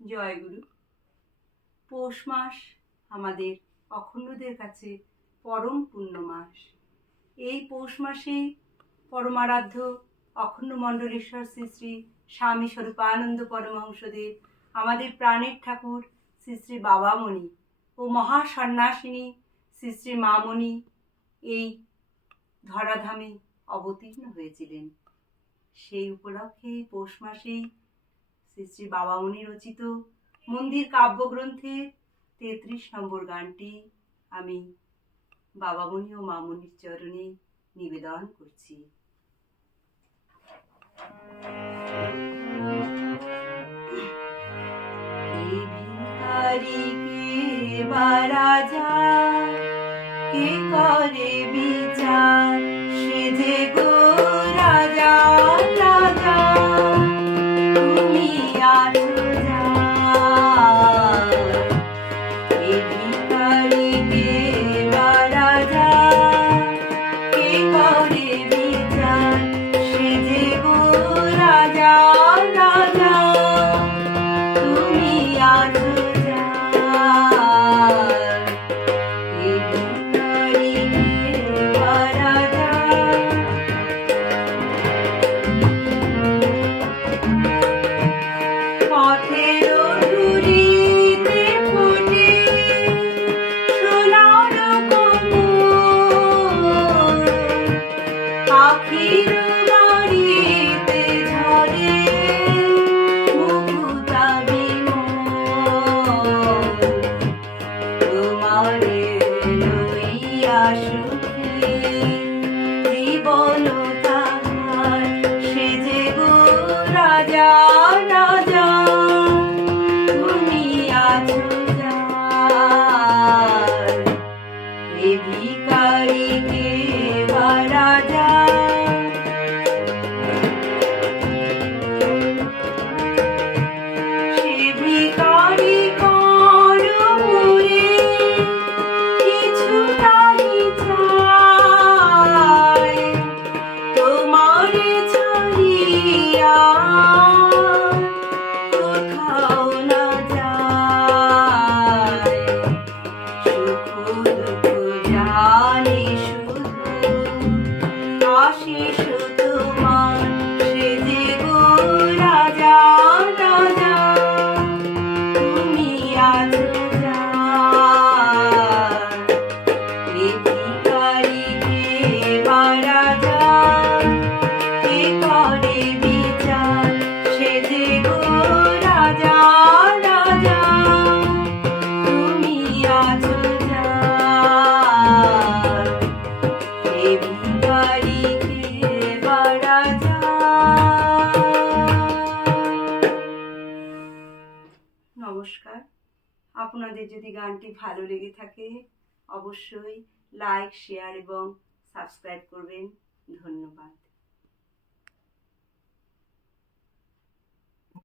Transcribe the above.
জয়গুরু। পৌষ মাস আমাদের অখণ্ডদের কাছে পরম পুণ্য মাস। এই পৌষ মাসেই পরমারাধ্য অখণ্ড মণ্ডলেশ্বর শ্রী শ্রী স্বামী স্বরূপানন্দ পরমহংসদেব, আমাদের প্রাণের ঠাকুর শ্রী শ্রী বাবামণি ও মহাসন্ন্যাসিনী শ্রী শ্রী মামণি এই ধরাধামে অবতীর্ণ হয়েছিলেন। সেই উপলক্ষে পৌষ মাসেই শ্রী শ্রী বাবামণি রচিত মন্দির কাব্যগ্রন্থের 33 নম্বর গানটি আমি বাবামণি ও মামণির চরণে নিবেদন করছি। কে বা রাজা, কে করে বিচার, সে যে গো রাজা রাজা, তুমি আছো যা। কে ভিখারি কে বা রাজা, কে করে বিচার, সে যে গো রাজা রাজা, তুমি আছো যা। কে ভিখারি কে বা রাজা, পথের ধুলিতে ফোটে সোনার কমল, পাখির বাড়িতে ঝরে মুকুতা বিমল। তোমারে লইয়া সুখী জীবন তাহার, সে যে গো রাজা রাজা, তুমি আছো যা। কে ভিখারি কে বা রাজা, সে ভিখারি কর মোরে কিছু নাহি চায়, তোমারে ছাড়িয়া কোথাও না যায়। সুখ দুঃখ জানি শুধু আশিস তোমার, সে যে গো রাজা রাজা, তুমি আছো যা। কে ভিখারি কে বা রাজা, কে করে বিচার, সে যে গো রাজা রাজা, তুমি আছো যা। কে ভিখারি কে বা রাজা। নমস্কার। আপনাদের যদি গানটি ভালো লেগে থাকে অবশ্যই লাইক, শেয়ার এবং সাবস্ক্রাইব করবেন। ধন্যবাদ।